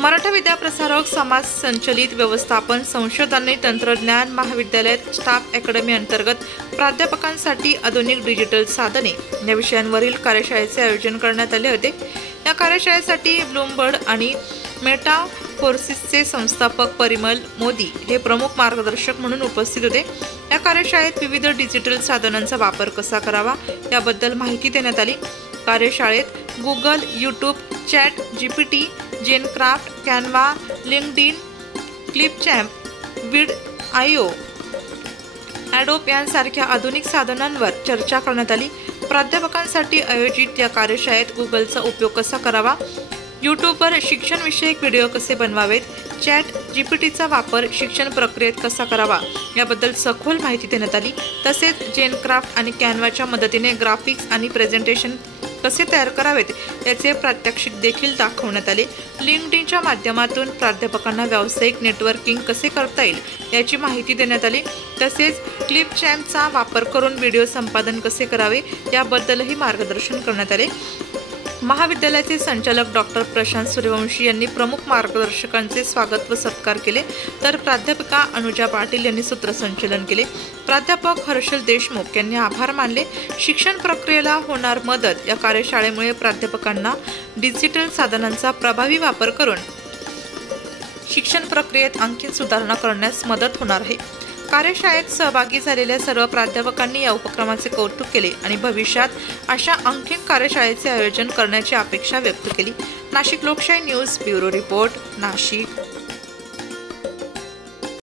मराठा विद्याप्रसारक समाज संचलित व्यवस्थापन संशोधन आणि तंत्रज्ञान महाविद्यालयात स्टाफ अकॅडमी अंतर्गत प्राध्यापकांसाठी आधुनिक डिजिटल साधने या विषयांवरील कार्यशाळेचे आयोजन करण्यात आले होते। या कार्यशाळेसाठी ब्लूमबर्ड आणि मेटा फोर्सिसचे संस्थापक परिमल मोदी हे प्रमुख मार्गदर्शक म्हणून उपस्थित होते। या कार्यशाळेत विविध डिजिटल साधनांचा वापर कसा करावा याबद्दल माहिती देण्यात आली। कार्यशाळेत Google, YouTube, chat GPT, Gencraft, Canva, LinkedIn, Clipchamp, विड.io, ॲडोब यांसारख्या आधुनिक साधनांवर चर्चा करण्यात आली। प्राध्यापकांसाठी आयोजित या कार्यशाळेत गुगलचा उपयोग कसा करावा, यूट्यूबवर शिक्षणविषयक व्हिडिओ कसे बनवावेत, चॅट जीपीटीचा वापर शिक्षण प्रक्रियेत कसा करावा याबद्दल सखोल माहिती देण्यात आली। तसेच जेनक्राफ्ट आणि कॅनवाच्या मदतीने ग्राफिक्स आणि प्रेझेंटेशन कसे तयार करावेत याचे प्रात्यक्षिक देखील दाखवण्यात आले। लिंक्डइनच्या माध्यमातून प्राध्यापकांना व्यावसायिक नेटवर्किंग कसे करता येईल याची माहिती देण्यात आली। तसेच क्लिपचॅम्पचा वापर करून व्हिडिओ संपादन कसे करावे याबद्दलही मार्गदर्शन करण्यात आले। महाविद्यालयाचे संचालक डॉक्टर प्रशांत सूर्यवंशी यांनी प्रमुख मार्गदर्शकांचे स्वागत व सत्कार केले, तर प्राध्यापिका अनुजा पाटील यांनी सूत्रसंचालन केले। प्राध्यापक हर्षल देशमुख यांनी आभार मानले। शिक्षण प्रक्रियेला होणार मदत या कार्यशाळेमुळे प्राध्यापकांना डिजिटल साधनांचा प्रभावी वापर करून शिक्षण प्रक्रियेत आणखी सुधारणा करण्यास मदत होणार आहे। कार्यशाळेत सहभागी झालेल्या सर्व प्राध्यापकांनी या उपक्रमाचे कौतुक केले आणि भविष्यात अशा आणखी कार्यशाळेचे आयोजन करण्याची अपेक्षा व्यक्त केली। नाशिक लोकशाही न्यूज ब्युरो रिपोर्ट, नाशिक।